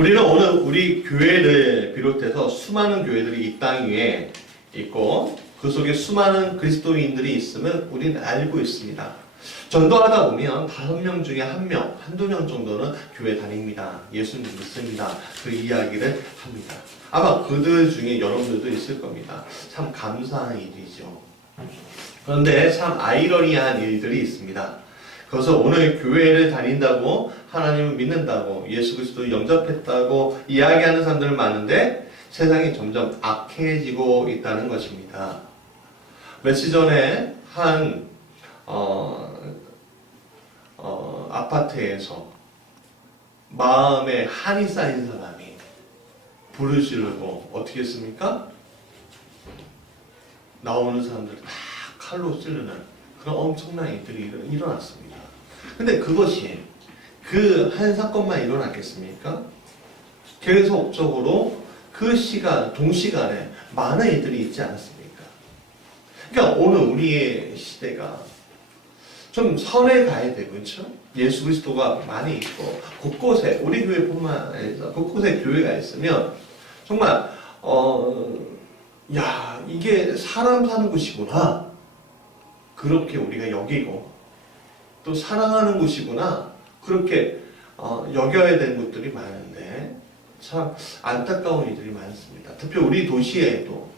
우리는 오늘 우리 교회를 비롯해서 수많은 교회들이 이 땅 위에 있고 그 속에 수많은 그리스도인들이 있음을 우리는 알고 있습니다. 전도하다 보면 5명 중에 1명, 한두 명 정도는 교회 다닙니다. 예수님 믿습니다. 그 이야기를 합니다. 아마 그들 중에 여러분들도 있을 겁니다. 참 감사한 일이죠. 그런데 참 아이러니한 일들이 있습니다. 그래서 오늘 교회를 다닌다고 하나님을 믿는다고 예수 그리스도를 영접했다고 이야기하는 사람들은 많은데 세상이 점점 악해지고 있다는 것입니다. 며칠 전에 한 아파트에서 마음에 한이 쌓인 사람이 불을 지르고 어떻게 했습니까? 나오는 사람들 다 칼로 찌르는 그런 엄청난 일들이 일어났습니다. 근데 그것이 그 한 사건만 일어났겠습니까? 계속적으로 그 시간, 동시간에 많은 일들이 있지 않았습니까? 그러니까 오늘 우리의 시대가 좀 선에 가야 되고, 그렇죠? 예수 그리스도가 많이 있고, 곳곳에, 우리 교회뿐만 아니라 곳곳에 교회가 있으면, 정말, 야, 이게 사람 사는 곳이구나. 그렇게 우리가 여기고, 또 사랑하는 곳이구나. 그렇게 여겨야 되는 곳들이 많은데, 참 안타까운 일들이 많습니다. 특히 우리 도시에도,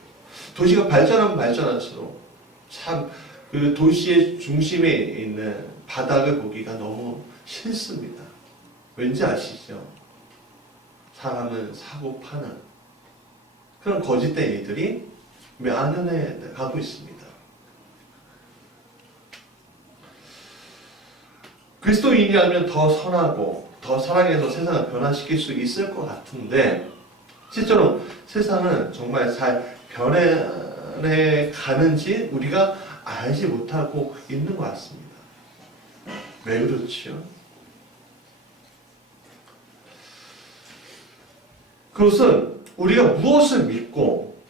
도시가 발전하면 발전할수록, 참, 그 도시의 중심에 있는 바닥을 보기가 너무 싫습니다. 왠지 아시죠? 사람을 사고 파는 그런 거짓된 일들이 만연해 가고 있습니다. 그리스도인이라면 더 선하고 더 사랑해서 세상을 변화시킬 수 있을 것 같은데 실제로 세상은 정말 잘 변해 가는지 우리가 알지 못하고 있는 것 같습니다. 왜 그렇지요? 그것은 우리가 무엇을 믿고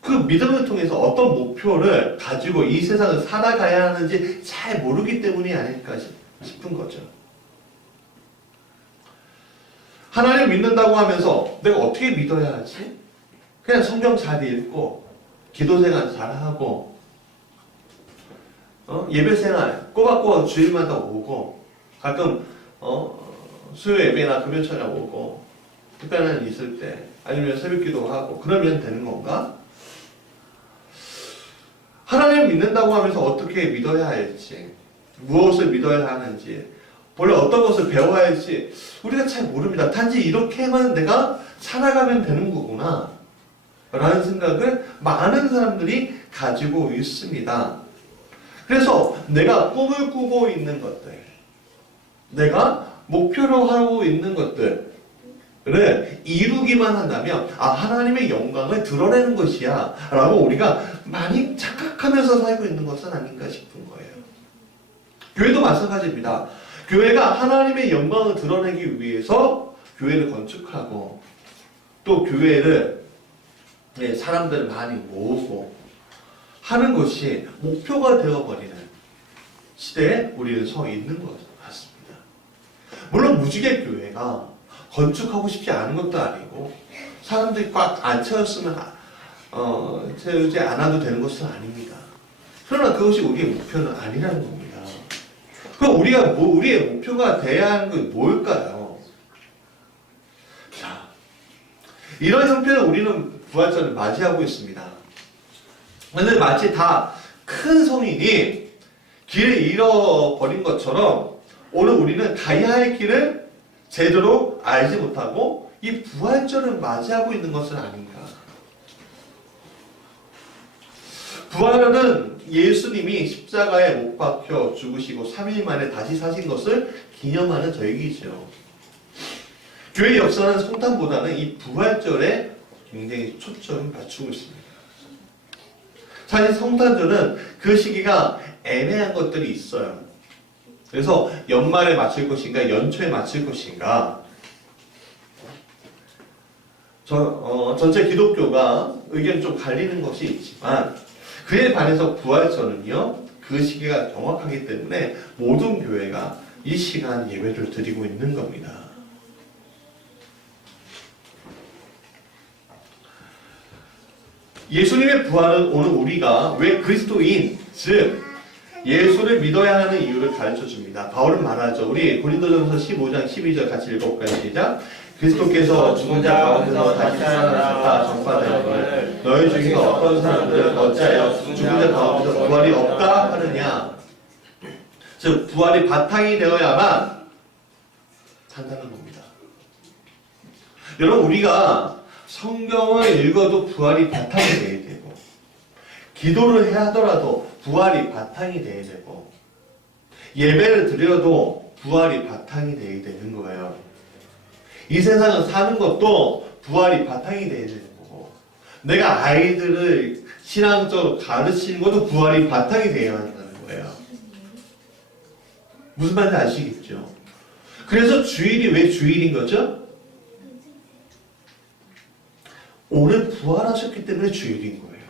그 믿음을 통해서 어떤 목표를 가지고 이 세상을 살아가야 하는지 잘 모르기 때문이 아닐까 싶은 거죠. 하나님 믿는다고 하면서 내가 어떻게 믿어야 하지? 그냥 성경 잘 읽고 기도생활 잘하고 예배생활 꼬박꼬박 주일마다 오고 가끔 수요 예배나 금요철에 오고 특별한 일 있을 때 아니면 새벽기도 하고 그러면 되는 건가? 하나님 믿는다고 하면서 어떻게 믿어야 할지 무엇을 믿어야 하는지 원래 어떤 것을 배워야 할지 우리가 잘 모릅니다. 단지 이렇게만 내가 살아가면 되는 거구나 라는 생각을 많은 사람들이 가지고 있습니다. 그래서 내가 꿈을 꾸고 있는 것들, 내가 목표로 하고 있는 것들을 이루기만 한다면 하나님의 영광을 드러내는 것이야 라고 우리가 많이 착각하면서 살고 있는 것은 아닌가 싶은 거예요. 교회도 마찬가지입니다. 교회가 하나님의 영광을 드러내기 위해서 교회를 건축하고 또 교회를 사람들을 많이 모으고 하는 것이 목표가 되어버리는 시대에 우리는 서 있는 것 같습니다. 물론 무지개 교회가 건축하고 싶지 않은 것도 아니고 사람들이 꽉 안 채웠으면 채우지 않아도 되는 것은 아닙니다. 그러나 그것이 우리의 목표는 아니라는 겁니다. 그럼 우리의 목표가 돼야 하는 건 뭘까요? 자, 이런 형편을 우리는 부활절을 맞이하고 있습니다. 그런데 마치 다 큰 성인이 길을 잃어버린 것처럼 오늘 우리는 가야 할 길을 제대로 알지 못하고 이 부활절을 맞이하고 있는 것은 아닌가. 부활은 예수님이 십자가에 못 박혀 죽으시고 3일 만에 다시 사신 것을 기념하는 절기죠. 교회 역사는 성탄보다는 이 부활절에 굉장히 초점을 맞추고 있습니다. 사실 성탄절은 그 시기가 애매한 것들이 있어요. 그래서 연말에 맞출 것인가 연초에 맞출 것인가 전체 기독교가 의견이 좀 갈리는 것이 있지만 그에 반해서 부활절은요 그 시기가 정확하기 때문에 모든 교회가 이 시간 예배를 드리고 있는 겁니다. 예수님의 부활은 오늘 우리가 왜 그리스도인, 즉 예수를 믿어야 하는 이유를 가르쳐 줍니다. 바울은 말하죠. 우리 고린도전서 15장 12절 같이 읽어볼까요? 시작. 그리스도께서 죽은 자 가운데서 다시 살아나셨다 전파되었거늘 너희 중에서 어떤 사람들은 어찌하여 죽은 자 가운데서 부활이 없다 하느냐. 즉 부활이 바탕이 되어야만 한다는 겁니다. 여러분 우리가 성경을 읽어도 부활이 바탕이 되어야 되고 기도를 해야 하더라도 부활이 바탕이 되어야 되고 예배를 드려도 부활이 바탕이 되어야 되는 거예요. 이 세상을 사는 것도 부활이 바탕이 되어야 되는 거고 내가 아이들을 신앙적으로 가르치는 것도 부활이 바탕이 되어야 한다는 거예요. 무슨 말인지 아시겠죠? 그래서 주일이 왜 주일인 거죠? 오늘 부활하셨기 때문에 주일인 거예요.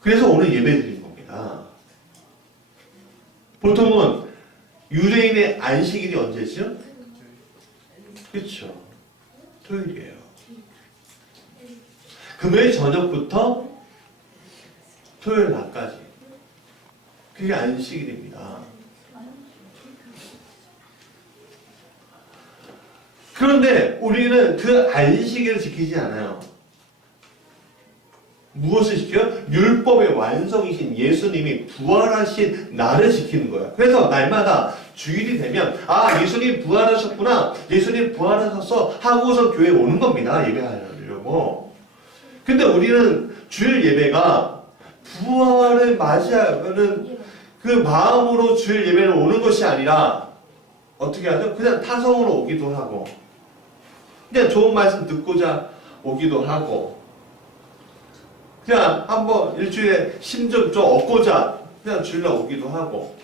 그래서 오늘 예배 드린 겁니다. 보통은 유대인의 안식일이 언제죠? 그렇죠. 토요일이에요. 금요일 저녁부터 토요일 낮까지. 그게 안식일입니다. 그런데 우리는 그 안식일을 지키지 않아요. 무엇을 지켜요? 율법의 완성이신 예수님이 부활하신 날을 지키는 거예요. 그래서 날마다 주일이 되면 아 예수님 부활하셨구나, 예수님 부활하셔서 하고서 교회에 오는 겁니다. 예배하려고. 근데 우리는 주일 예배가 부활을 맞이하는 그 마음으로 주일 예배를 오는 것이 아니라 어떻게 하죠? 그냥 타성으로 오기도 하고 그냥 좋은 말씀 듣고자 오기도 하고 그냥 한번 일주일에 힘 좀 얻고자 그냥 주일날 오기도 하고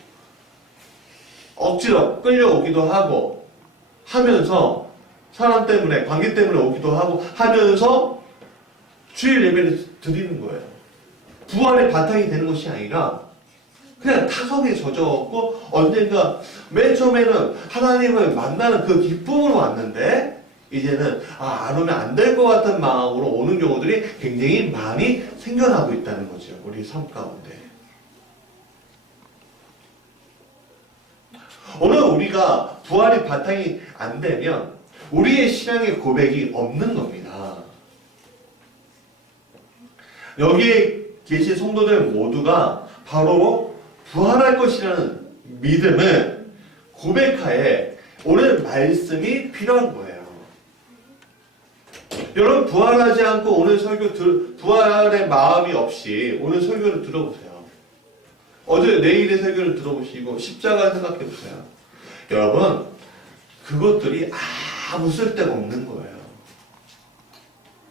억지로 끌려오기도 하고 하면서 사람 때문에 관계 때문에 오기도 하고 하면서 주일 예배를 드리는 거예요. 부활의 바탕이 되는 것이 아니라 그냥 타성에 젖어있고 언젠가 맨 처음에는 하나님을 만나는 그 기쁨으로 왔는데 이제는 안 오면 안 될 것 같은 마음으로 오는 경우들이 굉장히 많이 생겨나고 있다는 거죠. 우리 삶 가운데. 오늘 우리가 부활이 바탕이 안 되면 우리의 신앙의 고백이 없는 겁니다. 여기에 계신 성도들 모두가 바로 부활할 것이라는 믿음을 고백하에 오늘 말씀이 필요한 거예요. 여러분 부활하지 않고 오늘 설교 부활의 마음이 없이 오늘 설교를 들어보세요. 어제 내일의 설교를 들어보시고 십자가 생각해 보세요. 여러분 그것들이 아무 쓸데가 없는 거예요.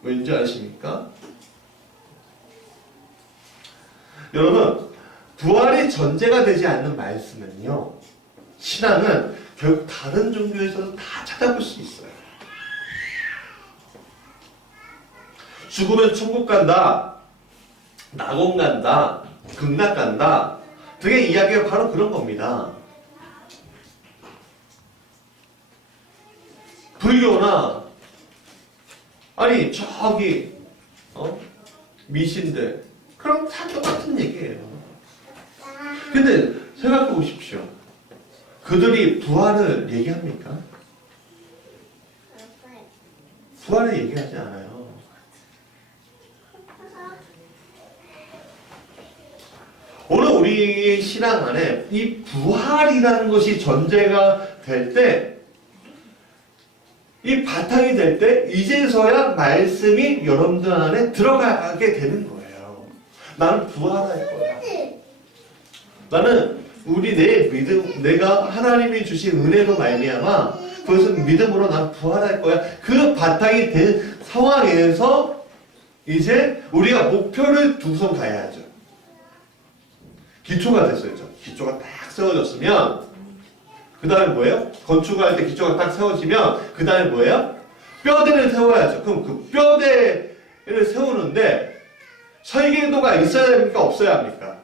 왠지 아십니까? 여러분 부활이 전제가 되지 않는 말씀은요 신앙은 결국 다른 종교에서도 다 찾아볼 수 있어요. 죽으면 천국 간다, 낙원 간다, 극락 간다 등의 이야기가 바로 그런 겁니다. 불교나 아니 저기 미신들 그럼 다 똑같은 얘기예요. 근데 생각해 보십시오. 그들이 부활을 얘기합니까? 부활을 얘기하지 않아요. 오늘 우리의 신앙 안에 이 부활이라는 것이 전제가 될 때, 이 바탕이 될 때, 이제서야 말씀이 여러분들 안에 들어가게 되는 거예요. 나는 부활할 거야. 나는 내 믿음, 내가 하나님이 주신 은혜로 말미암아 그것은 믿음으로 난 부활할 거야. 그 바탕이 된 상황에서 이제 우리가 목표를 두서 가야죠. 기초가 됐어요. 기초가 딱 세워졌으면 그 다음에 뭐예요? 건축할 때 기초가 딱 세워지면 그 다음에 뭐예요? 뼈대를 세워야죠. 그럼 그 뼈대를 세우는데 설계도가 있어야 됩니까? 없어야 합니까?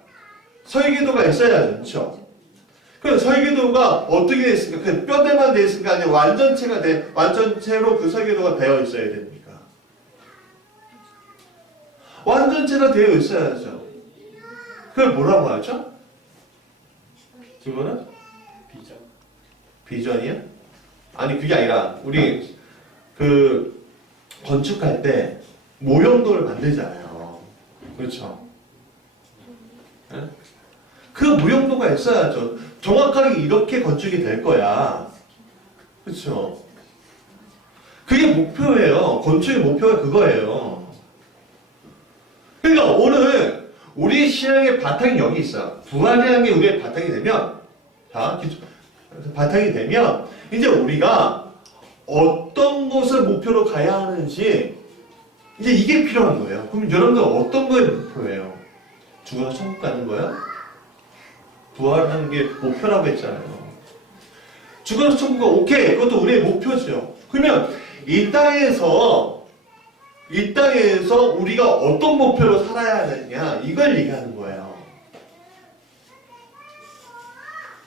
설계도가 있어야죠. 그렇죠? 그 설계도가 어떻게 되어 있습니까? 그 뼈대만 되어 있습니까? 아니면 완전체로 그 설계도가 되어 있어야 됩니까? 완전체가 되어 있어야죠. 그걸 뭐라고 하죠? 그거는? 비전. 비전이요? 아니 그게 아니라 우리 그 건축할 때 모형도를 만들잖아요. 그렇죠? 네? 그 모형도가 있어야죠. 정확하게 이렇게 건축이 될 거야. 그렇죠? 그게 목표예요. 건축의 목표가 그거예요. 그러니까 오늘 우리 신앙의 바탕이 여기 있어요. 부활이라는 게 우리의 바탕이 되면, 자, 바탕이 되면 이제 우리가 어떤 것을 목표로 가야 하는지 이제 이게 필요한 거예요. 그럼 여러분들 어떤 거에 목표예요? 죽어서 천국 가는 거야? 부활하는 게 목표라고 했잖아요. 죽어서 천국 오케이, 그것도 우리의 목표죠. 그러면 이 땅에서 우리가 어떤 목표로 살아야 하느냐 이걸 얘기하는 거예요.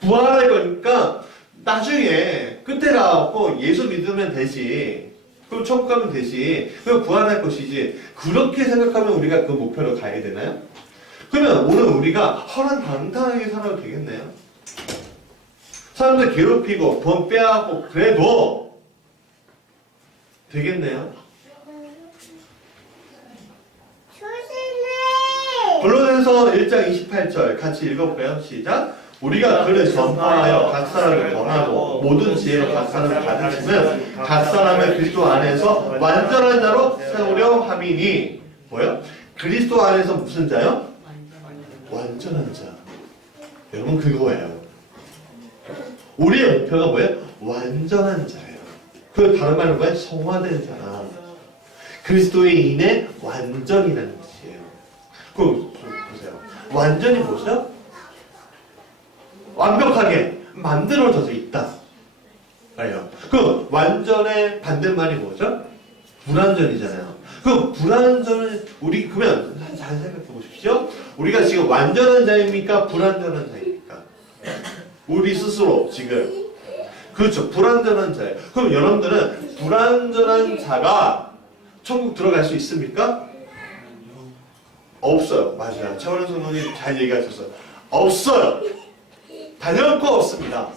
부활할 거니까 나중에 끝에 가고 예수 믿으면 되지. 그럼 천국 가면 되지. 그럼 부활할 것이지. 그렇게 생각하면 우리가 그 목표로 가야 되나요? 그러면 오늘 우리가 허랑방탕하게 살아도 되겠네요? 사람들 괴롭히고 돈 빼앗고 그래도 되겠네요? 골로새서 1장 28절 같이 읽어볼까요? 시작! 우리가 그를 전파하여 각 사람을 권하고 모든 지혜로 각 사람을 가르치면 각 사람을 그리스도 안에서 완전한 자로 세우려 함이니 뭐요? 그리스도 안에서 무슨 자요? 완전한 자. 여러분 그거예요. 우리의 목표가 뭐예요? 완전한 자예요. 그 다른 말로 뭐예요? 성화된 자. 그리스도인의 완전이라는 뜻이에요. 그럼 보세요. 완전히 보세요. 완벽하게 만들어져서 있다. 알죠? 그 완전의 반대말이 뭐죠? 불완전이잖아요. 그 불완전은 우리 그러면 잘 생각해 보십시오. 우리가 지금 완전한 자입니까? 불완전한 자입니까? 우리 스스로 지금 그렇죠. 불완전한 자예요. 그럼 여러분들은 불완전한 자가 천국 들어갈 수 있습니까? 없어요. 맞아요. 최원현 선생님이 잘 얘기하셨어요. 없어요. 단연코 없습니다.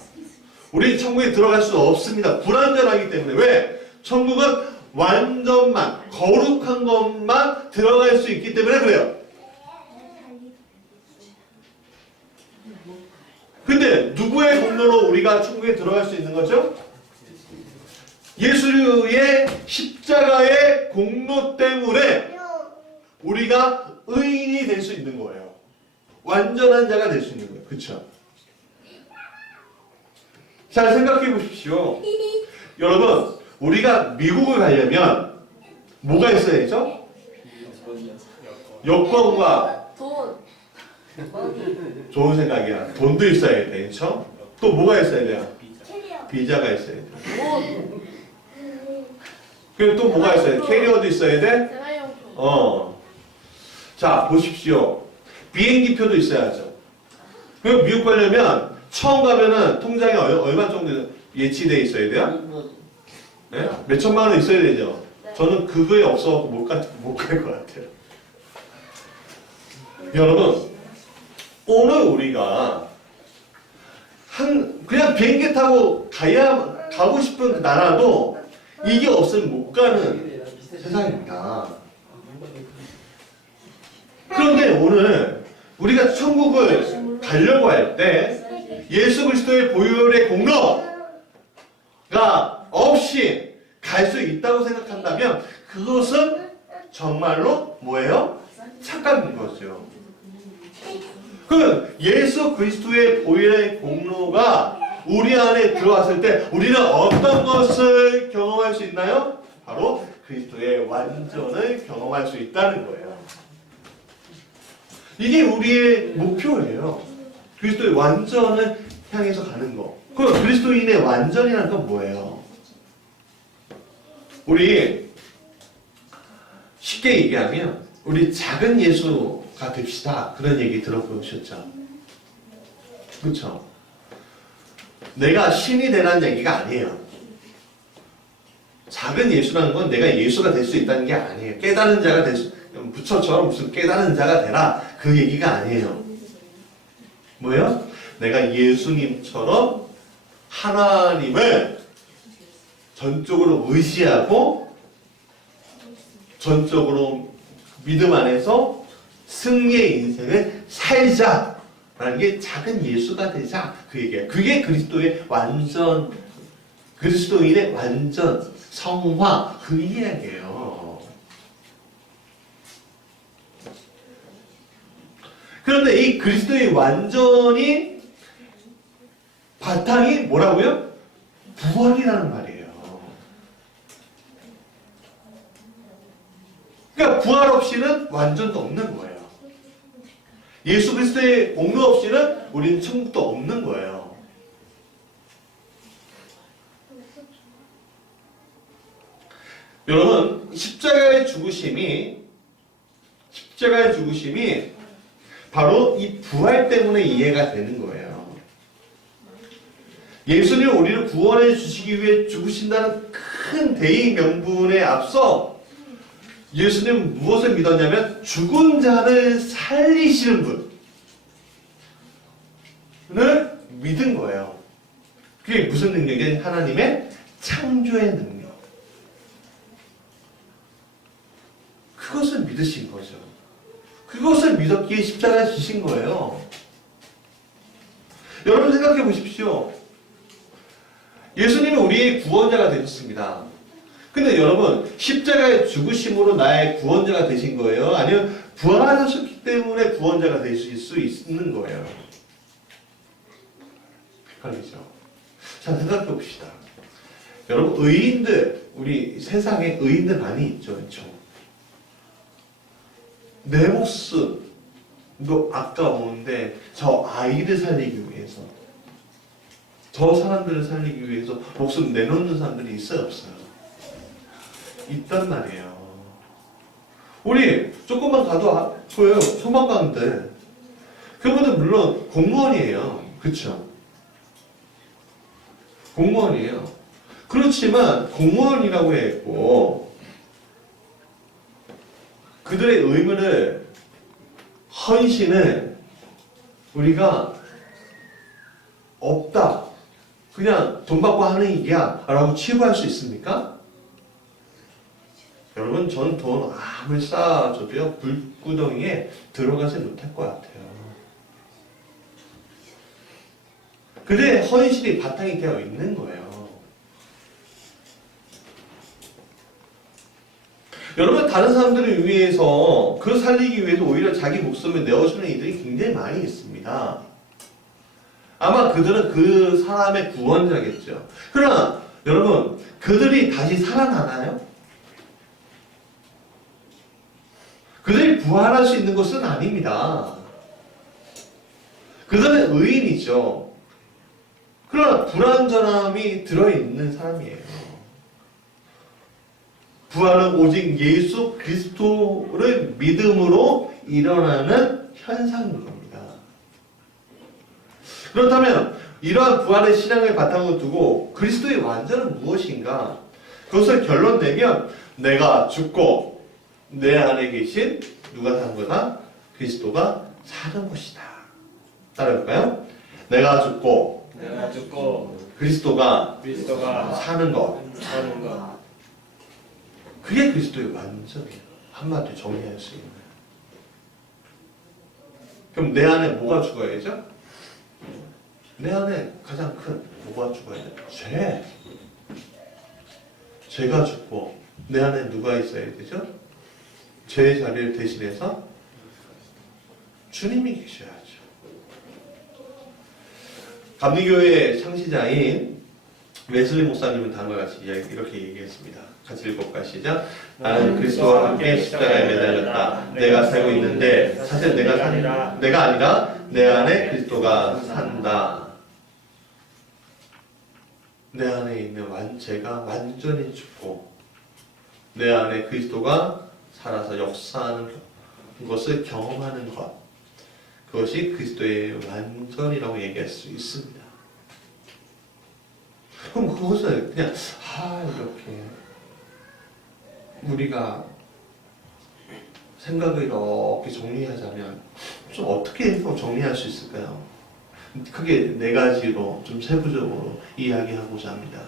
우리 천국에 들어갈 수 없습니다. 불완전하기 때문에. 왜? 천국은 완전만, 거룩한 것만 들어갈 수 있기 때문에 그래요. 근데 누구의 공로로 우리가 천국에 들어갈 수 있는 거죠? 예수의 십자가의 공로 때문에 우리가 의인이 될 수 있는 거예요. 완전한 자가 될 수 있는 거예요. 그렇죠? 잘 생각해 보십시오. 여러분, 우리가 미국을 가려면 뭐가 있어야죠? 여권과 돈. 좋은 생각이야. 돈도 있어야 돼. 그렇죠? 또 뭐가 있어야 돼요? 비자가 있어야 돼. 그리고 또 뭐가 있어야 돼? 캐리어도 있어야 돼? 자, 보십시오. 비행기표도 있어야죠. 그리고 미국 가려면 처음 가면은 통장에 얼마 정도 예치돼 있어야 돼요? 네? 몇 천만 원 있어야 되죠? 네. 저는 그거에 없어갖고 못 갈 것 같아요. 여러분, 오늘 우리가 그냥 비행기 타고 가고 싶은 나라도 이게 없으면 못 가는 세상입니다. 그런데 오늘 우리가 천국을 가려고 할 때 예수 그리스도의 보혈의 공로가 없이 갈 수 있다고 생각한다면 그것은 정말로 뭐예요? 착각인 거죠. 그 예수 그리스도의 보혈의 공로가 우리 안에 들어왔을 때 우리는 어떤 것을 경험할 수 있나요? 바로 그리스도의 완전을 경험할 수 있다는 거예요. 이게 우리의 목표예요. 그리스도의 완전을 향해서 가는 거. 그럼 그리스도인의 완전이라는 건 뭐예요? 우리 쉽게 얘기하면 우리 작은 예수가 됩시다. 그런 얘기 들어보셨죠? 그렇죠? 내가 신이 되라는 얘기가 아니에요. 작은 예수라는 건 내가 예수가 될 수 있다는 게 아니에요. 깨달은 자가 될 수, 부처처럼 무슨 깨달은 자가 되라 그 얘기가 아니에요. 뭐예요? 내가 예수님처럼 하나님을 전적으로 의지하고 전적으로 믿음 안에서 승리의 인생을 살자라는 게 작은 예수가 되자 그 얘기예요. 그게 그리스도의 완전 그리스도인의 완전 성화 그 이야기예요. 그런데 이 그리스도의 완전히 바탕이 뭐라고요? 부활이라는 말이에요. 그러니까 부활 없이는 완전도 없는 거예요. 예수 그리스도의 공로 없이는 우리는 천국도 없는 거예요. 여러분, 십자가의 죽으심이 바로 이 부활 때문에 이해가 되는 거예요. 예수님이 우리를 구원해 주시기 위해 죽으신다는 큰 대의 명분에 앞서 예수님은 무엇을 믿었냐면 죽은 자를 살리시는 분을 믿은 거예요. 그게 무슨 능력이에요? 하나님의 창조의 능력. 그것을 믿으신 거죠. 그것을 믿었기에 십자가에 지신 거예요. 여러분 생각해 보십시오. 예수님이 우리의 구원자가 되셨습니다. 근데 여러분 십자가의 죽으심으로 나의 구원자가 되신 거예요? 아니면 부활하셨기 때문에 구원자가 되실 수 있는 거예요? 헷갈리죠? 자, 생각해 봅시다. 여러분 의인들, 우리 세상에 의인들 많이 있죠. 그렇죠? 내 목숨도 아까운데 저 아이를 살리기 위해서 저 사람들을 살리기 위해서 목숨 내놓는 사람들이 있어요? 없어요? 있단 말이에요. 우리 조금만 가도 보여요. 소방관들. 그분은 물론 공무원이에요. 그쵸? 공무원이에요. 그렇지만 공무원이라고 했고 그들의 의무를 헌신을 우리가 없다. 그냥 돈 받고 하는 일이야 라고 치부할 수 있습니까? 여러분 전 돈 아무리 쌓아줘도요 불구덩이에 들어가지 못할 것 같아요. 그들의 헌신이 바탕이 되어 있는 거예요. 여러분 다른 사람들을 위해서 그 살리기 위해서 오히려 자기 목숨을 내어주는 이들이 굉장히 많이 있습니다. 아마 그들은 그 사람의 구원자겠죠. 그러나 여러분 그들이 다시 살아나나요? 그들이 부활할 수 있는 것은 아닙니다. 그들은 의인이죠. 그러나 불완전함이 들어있는 사람이에요. 부활은 오직 예수 그리스도를 믿음으로 일어나는 현상인 겁니다. 그렇다면 이러한 부활의 신앙을 바탕으로 두고 그리스도의 완전은 무엇인가? 그것을 결론 내면 내가 죽고 내 안에 계신 누가 사는 거다? 그리스도가 사는 것이다. 따라할까요? 내가 죽고 그리스도가 사는 것. 그게 그리스도의 완전이에요. 한마디로 정리할 수 있는. 그럼 내 안에 뭐가 죽어야죠? 내 안에 가장 큰 뭐가 죽어야 돼요? 죄. 죄가 죽고 내 안에 누가 있어야 되죠? 죄의 자리를 대신해서 주님이 계셔야죠. 감리교회의 창시자인 웨슬리 목사님은 다음과 같이 이렇게 얘기했습니다. 같이 읽어볼까요? 시작. 나는 그리스도와 함께 십자가에 매달렸다. 내가 살고 있는데 사실 내가 아니라 내 안에 그리스도가 산다. 내 안에 있는 죄가 완전히 죽고 내 안에 그리스도가 살아서 역사하는 것을 경험하는 것. 그것이 그리스도의 완전이라고 얘기할 수 있습니다. 그럼 그것을 그냥 이렇게 우리가 생각을 이렇게 정리하자면 좀 어떻게 정리할 수 있을까요? 크게 네 가지로 좀 세부적으로 이야기하고자 합니다.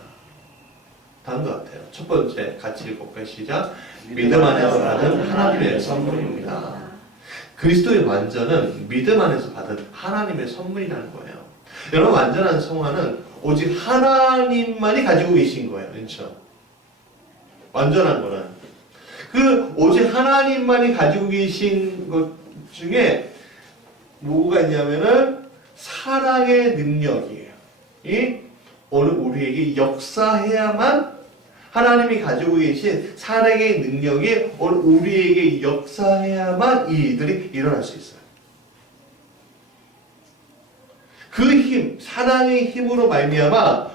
다른 것 같아요. 첫 번째, 같이 읽어볼까요? 시작. 믿음 안에서 받은 하나님의 선물입니다. 그리스도의 완전은 믿음 안에서 받은 하나님의 선물이라는 거예요. 여러분, 완전한 성화는 오직 하나님만이 가지고 계신 거예요. 그렇죠? 완전한 거는. 그 오직 하나님만이 가지고 계신 것 중에 뭐가 있냐면은 사랑의 능력이에요. 이 오늘 우리에게 역사해야만 하나님이 가지고 계신 사랑의 능력이 오늘 우리에게 역사해야만 이 일들이 일어날 수 있어요. 그 힘, 사랑의 힘으로 말미암아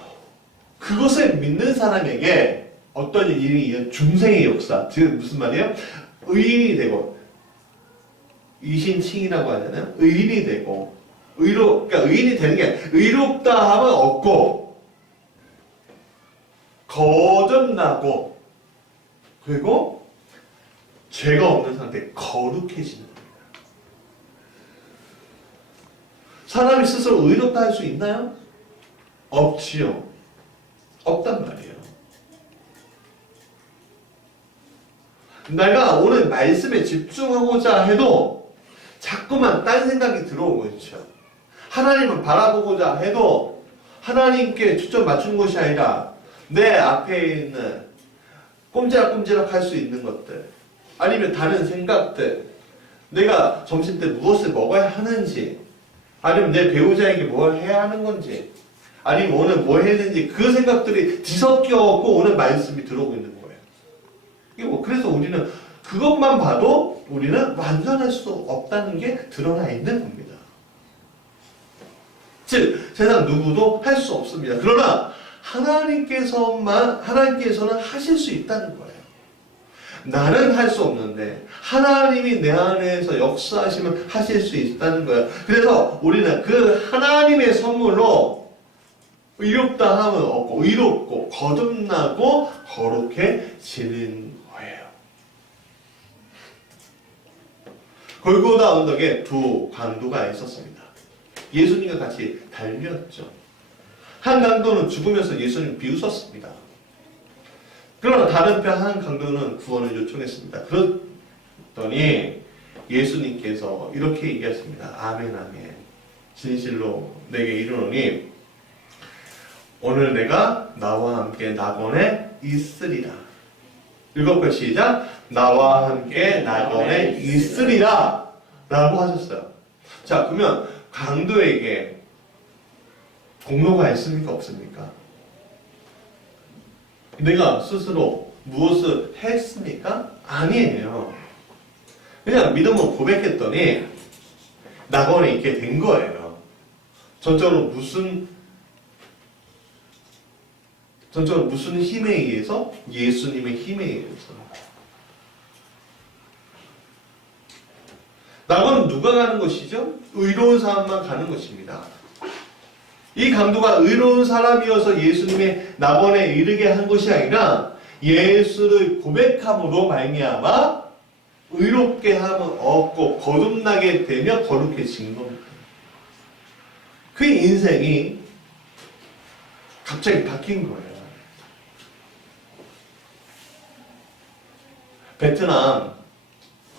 그것을 믿는 사람에게 어떤 일이 일어나는 중생의 역사, 즉 무슨 말이에요? 의인이 되고 이신칭이라고 하잖아요. 의인이 되고 그러니까 의인이 되는 게 의롭다 하면 없고 거듭나고 그리고 죄가 없는 상태 거룩해지는 겁니다. 사람이 스스로 의롭다 할 수 있나요? 없지요. 없단 말이에요. 내가 오늘 말씀에 집중하고자 해도 자꾸만 딴 생각이 들어오고 있죠. 하나님을 바라보고자 해도 하나님께 초점 맞춘 것이 아니라 내 앞에 있는 꼼지락꼼지락 할 수 있는 것들 아니면 다른 생각들 내가 점심때 무엇을 먹어야 하는지 아니면 내 배우자에게 뭘 해야 하는 건지 아니면 오늘 뭐 해야 되는지 그 생각들이 뒤섞여갖고 오늘 말씀이 들어오고 있는 거예요. 이게 그래서 우리는 그것만 봐도 우리는 완전할 수 없다는 게 드러나 있는 겁니다. 즉 세상 누구도 할 수 없습니다. 그러나 하나님께서는 하실 수 있다는 거예요. 나는 할 수 없는데 하나님이 내 안에서 역사하시면 하실 수 있다는 거예요. 그래서 우리는 그 하나님의 선물로 의롭다 하면 없고 의롭고 거듭나고 거룩해지는 거예요. 골고다 언덕에 두 강도가 있었습니다. 예수님과 같이 달렸죠. 한 강도는 죽으면서 예수님을 비웃었습니다. 그러나 다른 편 한 강도는 구원을 요청했습니다. 그랬더니 예수님께서 이렇게 얘기했습니다. 아멘 아멘. 진실로 내게 이르노니 오늘 내가 나와 함께 낙원에 있으리라. 읽어볼까요? 시작. 나와 함께 낙원에 있으리라 라고 하셨어요. 자, 그러면 강도에게 공로가 있습니까? 없습니까? 내가 스스로 무엇을 했습니까? 아니에요. 그냥 믿음으로 고백했더니 낙원에 있게 된 거예요. 전적으로 무슨 힘에 의해서? 예수님의 힘에 의해서. 낙원은 누가 가는 것이죠? 의로운 사람만 가는 것입니다. 이 강도가 의로운 사람이어서 예수님의 낙원에 이르게 한 것이 아니라 예수를 고백함으로 말미암아 의롭게 함은 없고 거듭나게 되며 거룩해진 겁니다. 그 인생이 갑자기 바뀐 거예요. 베트남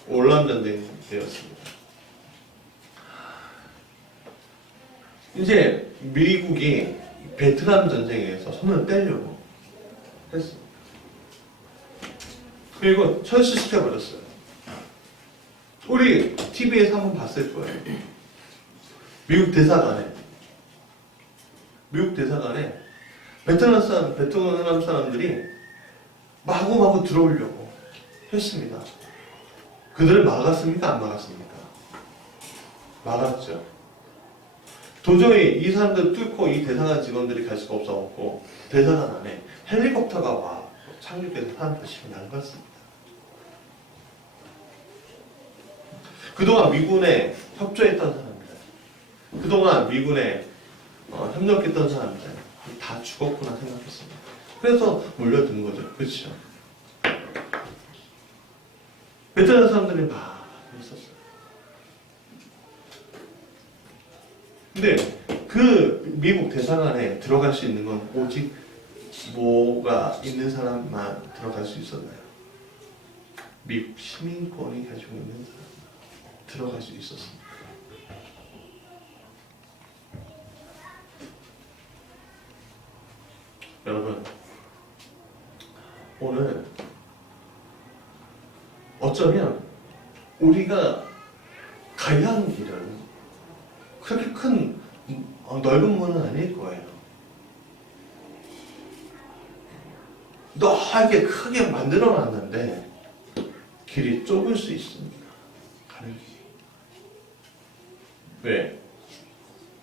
올람 전쟁이 되었습니다. 이제 미국이 베트남 전쟁에서 손을 떼려고 했습니다. 그리고 철수시켜버렸어요. 우리 TV에서 한번 봤을 거예요. 미국 대사관에 베트남 사람들이 마구마구 들어오려고 했습니다. 그들을 막았습니까? 안 막았습니까? 막았죠. 도저히 이 사람들 뚫고 이 대사관 직원들이 갈 수가 없어갖고 대사관 안에 헬리콥터가 와 착륙해서 사람 다시 남갔습니다. 그동안 미군에 협조했던 사람들, 그동안 미군에 협력했던 사람들 다 죽었구나 생각했습니다. 그래서 몰려든 거죠. 그렇죠? 베트남 사람들이 막 있었어요. 근데 그 미국 대사관에 들어갈 수 있는 건 오직 뭐가 있는 사람만 들어갈 수 있었나요? 미국 시민권이 가지고 있는 사람만 들어갈 수 있었습니다. 여러분, 오늘 어쩌면 우리가 가야 하는 길은 그렇게 큰 넓은 문은 아닐 거예요. 넓게 크게 만들어 놨는데 길이 좁을 수 있습니다. 가는 길이. 왜?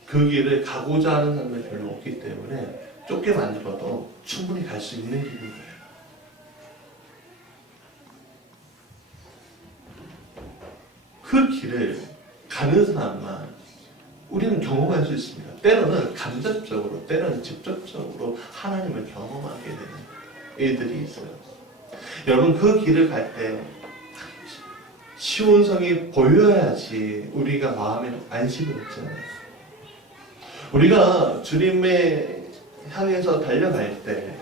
그 길을 가고자 하는 사람이 별로 없기 때문에 좁게 만들어도 충분히 갈 수 있는 길인 거예요. 그 길을 가는 사람만 우리는 경험할 수 있습니다. 때로는 간접적으로, 때로는 직접적으로 하나님을 경험하게 되는 일들이 있어요. 여러분, 그 길을 갈 때 시온성이 보여야지 우리가 마음에 안식을 얻잖아요. 우리가 주님의 향해서 달려갈 때,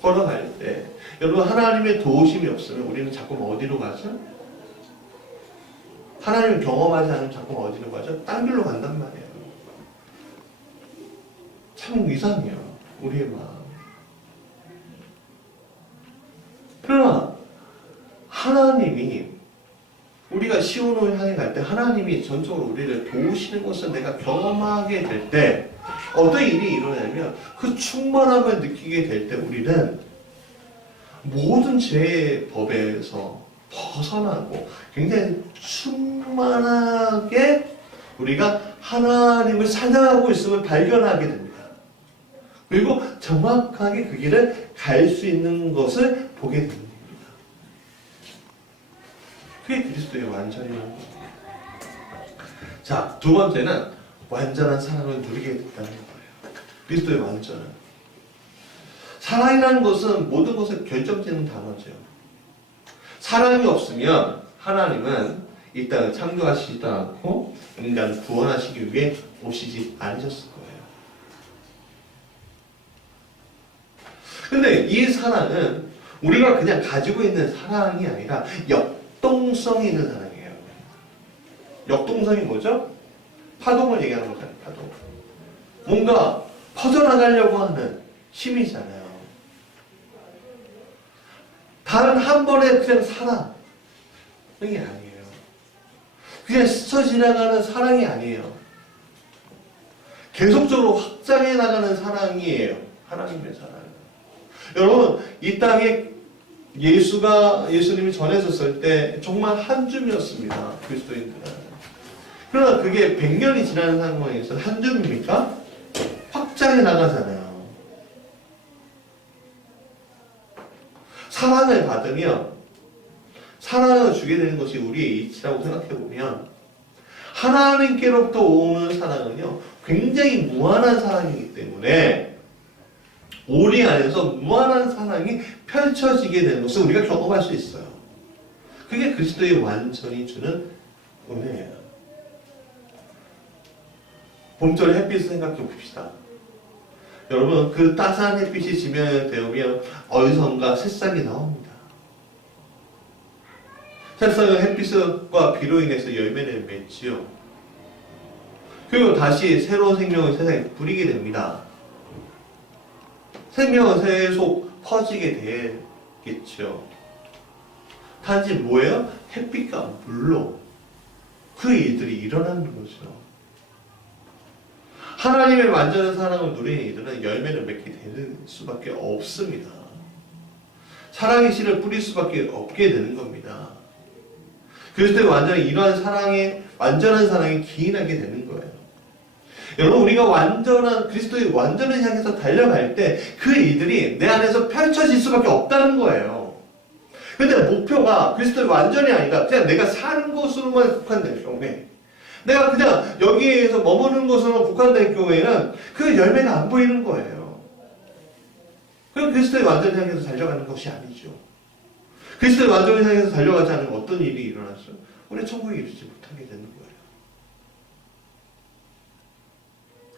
걸어갈 때, 여러분, 하나님의 도우심이 없으면 우리는 자꾸 어디로 가죠? 하나님을 경험하지 않으면 자꾸 어디로 가죠? 딴 길로 간단 말이에요. 참 이상해요, 우리의 마음. 그러나 하나님이 우리가 시온을 향해 갈 때 하나님이 전적으로 우리를 도우시는 것을 내가 경험하게 될 때 어떤 일이 일어나냐면 그 충만함을 느끼게 될 때 우리는 모든 죄의 법에서 벗어나고 굉장히 충만하게 우리가 하나님을 찬양하고 있음을 발견하게 됩니다. 그리고 정확하게 그 길을 갈 수 있는 것을 보게 됩니다. 그게 그리스도의 완전이라는 겁니다. 자, 두 번째는 완전한 사랑을 누리게 됐다는 거예요. 그리스도의 완전은. 사랑이라는 것은 모든 것을 결정짓는 단어죠. 사랑이 없으면 하나님은 이 땅을 창조하시지도 않고 인간을 구원하시기 위해 오시지 않으셨을 거예요. 근데 이 사랑은 우리가 그냥 가지고 있는 사랑이 아니라 역동성이 있는 사랑이에요. 역동성이 뭐죠? 파동을 얘기하는 거잖아요. 파동. 뭔가 퍼져나가려고 하는 힘이잖아요. 단 한 번의 그냥 사랑. 그게 아니에요. 그냥 스쳐 지나가는 사랑이 아니에요. 계속적으로 확장해 나가는 사랑이에요. 하나님의 사랑. 여러분, 이 땅에 예수님이 전해졌을 때 정말 한 줌이었습니다. 그리스도인들은. 그러나 그게 100년이 지나는 상황에서 한 줌입니까? 확장해 나가잖아요. 사랑을 받으면 사랑을 주게 되는 것이 우리의 이치라고 생각해보면 하나님께로부터 오는 사랑은요 굉장히 무한한 사랑이기 때문에 우리 안에서 무한한 사랑이 펼쳐지게 되는 것을 우리가 경험할 수 있어요. 그게 그리스도의 완전히 주는 은혜예요. 봄철 햇빛을 생각해 봅시다. 여러분, 그 따스한 햇빛이 지면에 되면 어디선가 새싹이 나옵니다. 새싹은 햇빛과 비로 인해서 열매를 맺지요. 그리고 다시 새로운 생명을 세상에 뿌리게 됩니다. 생명은 계속 퍼지게 되겠죠. 단지 뭐예요? 햇빛과 물로 그 일들이 일어나는 거죠. 하나님의 완전한 사랑을 누리는 이들은 열매를 맺게 되는 수밖에 없습니다. 사랑의 씨를 뿌릴 수밖에 없게 되는 겁니다. 그리스도의 완전히 이러한 사랑의 완전한 사랑이 기인하게 되는 거예요. 여러분, 우리가 그리스도의 완전을 향해서 달려갈 때 그 일들이 내 안에서 펼쳐질 수밖에 없다는 거예요. 근데 목표가 그리스도의 완전이 아니라 그냥 내가 사는 것으로만 국한될 경우에, 내가 그냥 여기에서 머무는 것으로만 국한될 경우에는 그 열매가 안 보이는 거예요. 그럼 그리스도의 완전을 향해서 달려가는 것이 아니죠. 그리스도의 완전을 향해서 달려가지 않으면 어떤 일이 일어났죠? 우리 천국에 이르지 못하게 되는 거예요.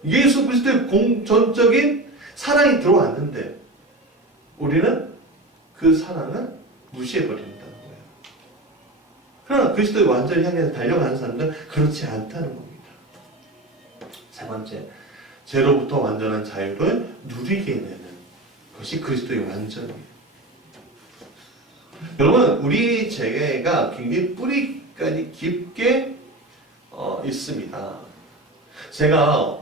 예수 그리스도의 공전적인 사랑이 들어왔는데 우리는 그 사랑을 무시해버린다는 거예요. 그러나 그리스도의 완전히 향해서 달려가는 사람들은 그렇지 않다는 겁니다. 세 번째, 죄로부터 완전한 자유를 누리게 되는 것이 그리스도의 완전이에요. 여러분, 우리 죄가 굉장히 뿌리까지 깊게 있습니다. 제가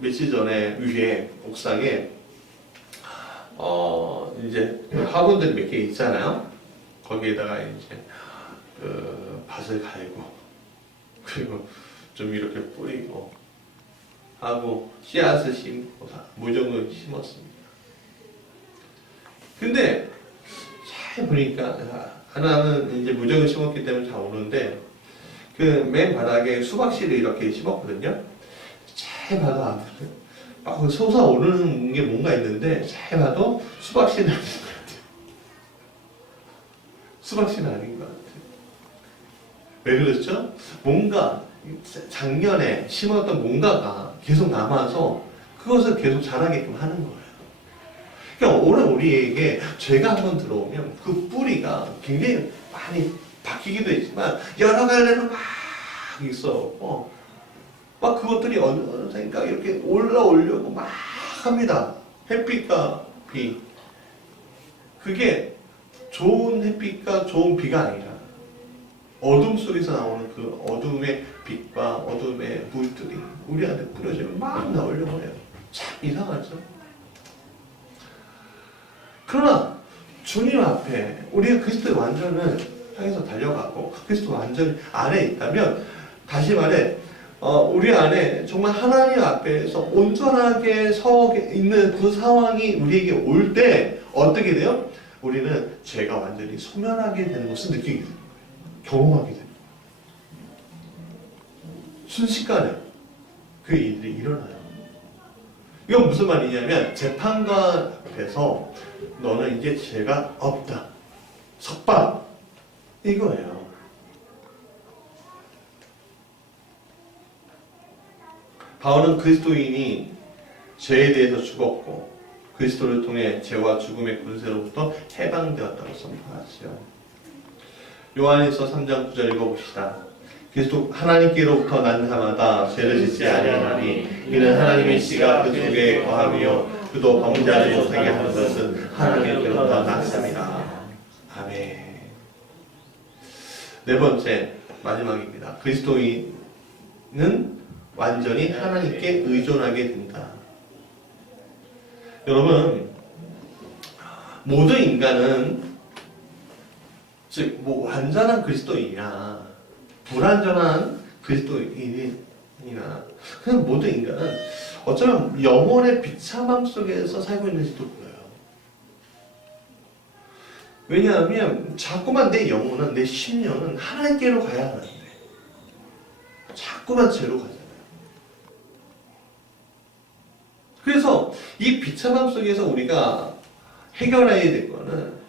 며칠 전에 위에 옥상에 이제 화분들이 몇 개 있잖아요. 거기에다가 이제 그 밭을 갈고 그리고 좀 이렇게 뿌리고 하고 씨앗을 심고 무정을 심었습니다. 근데 잘 보니까 하나는 이제 무정을 심었기 때문에 잘 오는데 그 맨 바닥에 수박씨를 이렇게 심었거든요. 잘 봐도 막 솟아오르는 게 뭔가 있는데 잘 봐도 수박씨는 아닌 것 같아요. 수박씨는 아닌 것 같아요. 왜 그렇죠? 뭔가 작년에 심었던 뭔가가 계속 남아서 그것을 계속 자라게끔 하는 거예요. 그러니까 오늘 우리에게 죄가 한번 들어오면 그 뿌리가 굉장히 많이 바뀌기도 했지만 여러 갈래로 막 있어. 막 그것들이 어느샌가 이렇게 올라오려고 막 합니다. 햇빛과 비. 그게 좋은 햇빛과 좋은 비가 아니라 어둠 속에서 나오는 그 어둠의 빛과 어둠의 물들이 우리한테 뿌려지면 막 나오려고 해요. 참 이상하죠? 그러나 주님 앞에 우리가 그리스도의 완전을 향해서 달려가고 그리스도 완전 안에 있다면 다시 말해 우리 안에 정말 하나님 앞에서 온전하게 서 있는 그 상황이 우리에게 올 때 어떻게 돼요? 우리는 죄가 완전히 소멸하게 되는 것을 느끼게 됩니다. 경험하게 됩니다. 순식간에 그 일들이 일어나요. 이건 무슨 말이냐면 재판관 앞에서 너는 이제 죄가 없다. 석방. 이거예요. 바울은 그리스도인이 죄에 대해서 죽었고 그리스도를 통해 죄와 죽음의 권세로부터 해방되었다고 선포하죠. 요한일서 3장 9절 읽어봅시다. 그리스도 하나님께로부터 난 자마다 죄를 짓지 아니하나니 이는 하나님의 씨가 그 속에 거하며 그도 범죄하지 못하게 하는 것은 하나님께로부터 났습니다. 아멘. 네 번째 마지막입니다. 그리스도인은 완전히 하나님께 의존하게 된다. 여러분, 모든 인간은 즉 완전한 그리스도인이나 불완전한 그리스도인이나 그냥 모든 인간은 어쩌면 영혼의 비참함 속에서 살고 있는지도 몰라요. 왜냐하면 자꾸만 내 영혼은 내 심령은 하나님께로 가야 하는데 자꾸만 죄로 가잖아요. 그래서 이 비참함 속에서 우리가 해결해야 될 거는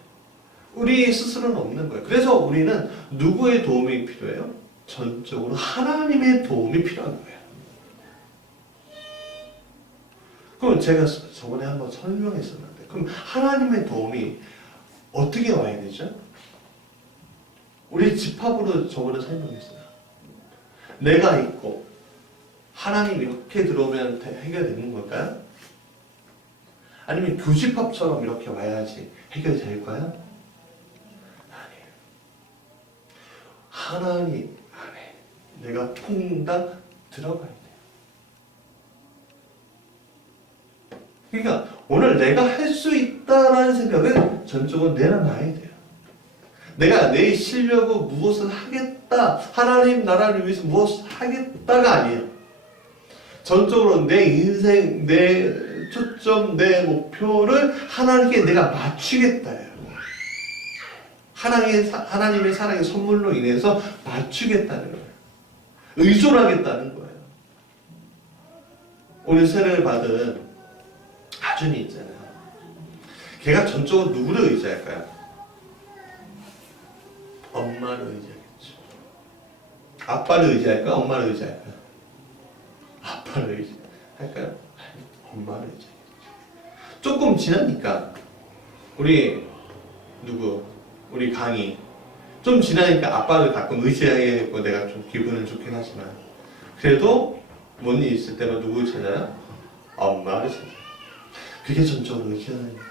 우리 스스로는 없는 거예요. 그래서 우리는 누구의 도움이 필요해요? 전적으로 하나님의 도움이 필요한 거예요. 그럼 제가 저번에 한번 설명했었는데 그럼 하나님의 도움이 어떻게 와야 되죠? 우리 집합으로 저번에 설명했어요. 내가 있고 하나님이 이렇게 들어오면 해결되는 걸까요? 아니면 교집합처럼 이렇게 와야지 해결이 될까요? 아니에요. 하나님 안에 내가 퐁당 들어가야 돼요. 그러니까 오늘 내가 할 수 있다라는 생각을 전적으로 내려놔야 돼요. 내가 내 실력으로 무엇을 하겠다, 하나님 나라를 위해서 무엇을 하겠다가 아니에요. 전적으로 내 인생, 내 초점, 내 목표를 하나님께 내가 맞추겠다예요. 하나님의 사랑의 선물로 인해서 맞추겠다는 거예요. 의존하겠다는 거예요. 오늘 세례를 받은 아준이 있잖아요. 걔가 전적으로 누구를 의지할까요? 엄마를 의지하겠죠. 아빠를 의지할까? 엄마를 의지할까? 아빠를 의지할까요? 아니, 엄마를 의지할까? 조금 지나니까 우리 우리 강이 좀 지나니까 아빠를 가끔 의지하게 되고 내가 좀 기분은 좋긴 하지만 그래도 뭔 일 있을 때만 누구 찾아요? 엄마를 찾아요. 그게 전적으로 의지하는 겁니다.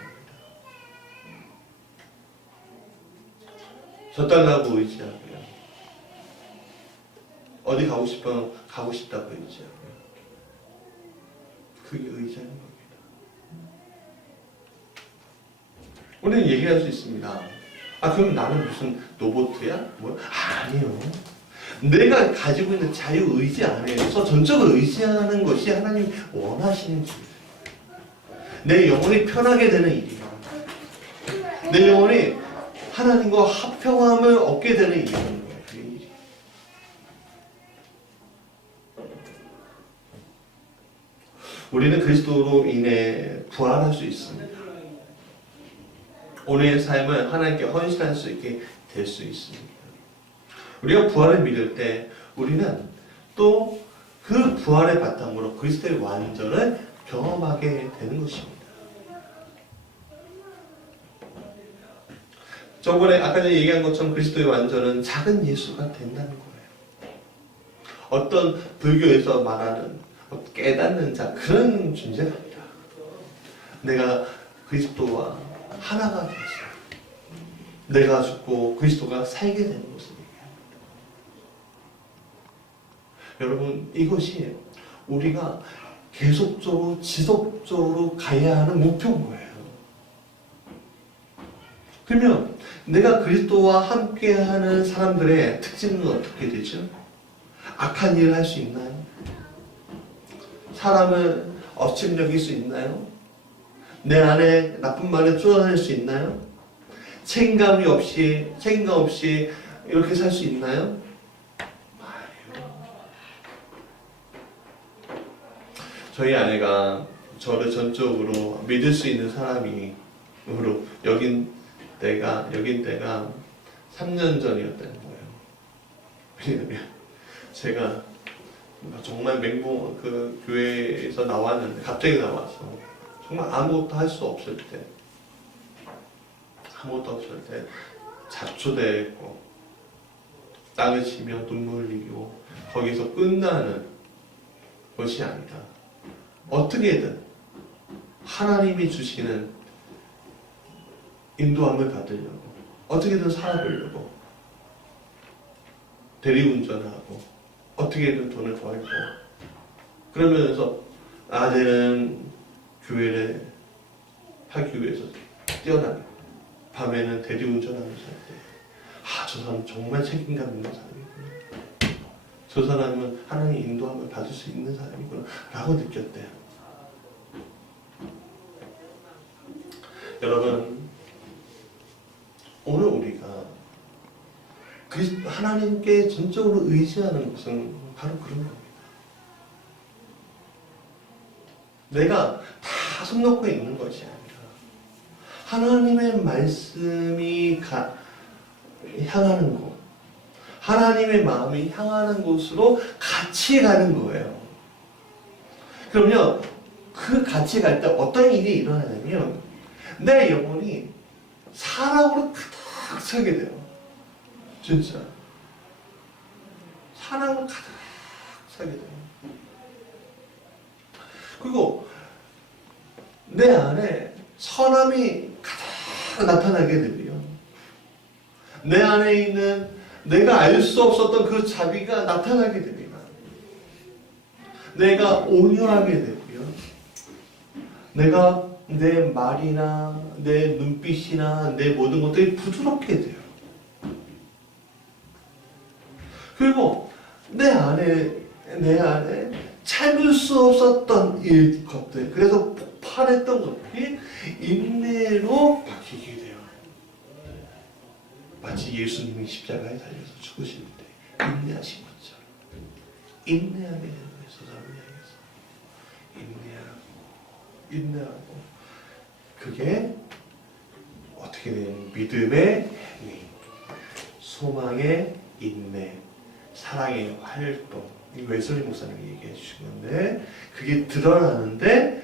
저 달라고 의지하고요. 어디 가고 싶으면 가고 싶다고 의지하고요. 그게 의지하는 겁니다. 우리는 얘기할 수 있습니다. 그럼 나는 무슨 로봇이야? 뭐? 아니요. 내가 가지고 있는 자유의지 안에서 전적으로 의지하는 것이 하나님 원하시는 길. 내 영혼이 편하게 되는 일이야. 내 영혼이 하나님과 합평함을 얻게 되는 일인 거예요. 그 일이. 우리는 그리스도로 인해 부활할 수 있습니다. 오늘의 삶을 하나님께 헌신할 수 있게 될 수 있습니다. 우리가 부활을 믿을 때 우리는 또 그 부활의 바탕으로 그리스도의 완전을 경험하게 되는 것입니다. 저번에 아까 전에 얘기한 것처럼 그리스도의 완전은 작은 예수가 된다는 거예요. 어떤 불교에서 말하는 깨닫는 자 그런 존재가 아니라 내가 그리스도와 하나가 되었어요. 내가 죽고 그리스도가 살게 되는 것을 여러분 이것이 우리가 계속적으로 지속적으로 가야 하는 목표인 거예요. 그러면 내가 그리스도와 함께하는 사람들의 특징은 어떻게 되죠? 악한 일을 할 수 있나요? 사람을 업신여길 수 있나요? 내 안에 나쁜 말을 쫓아낼 수 있나요? 책임감 없이 이렇게 살 수 있나요? 저희 아내가 저를 전적으로 믿을 수 있는 사람으로 여긴 때가 3년 전이었다는 거예요. 왜냐면 제가 정말 그 교회에서 나왔는데 갑자기 나와서 정말 아무것도 할 수 없을 때 잡초되고 땅을 치며 눈물 흘리고 거기서 끝나는 것이 아니다. 어떻게든 하나님이 주시는 인도함을 받으려고 어떻게든 살아보려고 대리운전하고 어떻게든 돈을 벌고 그러면서 낮에는 교회를 하기 위해서 뛰어다니고 밤에는 대리운전하면서 할 때 저 사람 정말 책임감 있는 사람이구나. 저 사람은 하나님의 인도함을 받을 수 있는 사람이구나 라고 느꼈대요. 여러분 오늘 우리가 하나님께 전적으로 의지하는 것은 바로 그런 겁니다. 내가 다 손 놓고 있는 것이 아니라 하나님의 말씀이 향하는 곳, 하나님의 마음이 향하는 곳으로 같이 가는 거예요. 그럼요, 그 같이 갈 때 어떤 일이 일어나냐면 내 영혼이 사랑으로 가득 차게 돼요. 진짜. 사랑으로 가득 차게 돼요. 그리고 내 안에 선함이 가득 나타나게 되고요. 내 안에 있는 내가 알 수 없었던 그 자비가 나타나게 됩니다. 내가 온유하게 되고요. 내가 내 말이나 내 눈빛이나 내 모든 것들이 부드럽게 돼요. 그리고 내 안에 참을 수 없었던 것들, 그래서 폭발했던 것들이 인내로 바뀌게 돼요. 마치 예수님이 십자가에 달려서 죽으실 때 인내하신 것처럼 인내하게 되는 거예요. 사람을 향해서 인내하고 그게 어떻게 되는 믿음의 행위, 소망의 인내, 사랑의 활동. 이 웨슬리 목사님이 얘기해 주신 건데 그게 드러나는데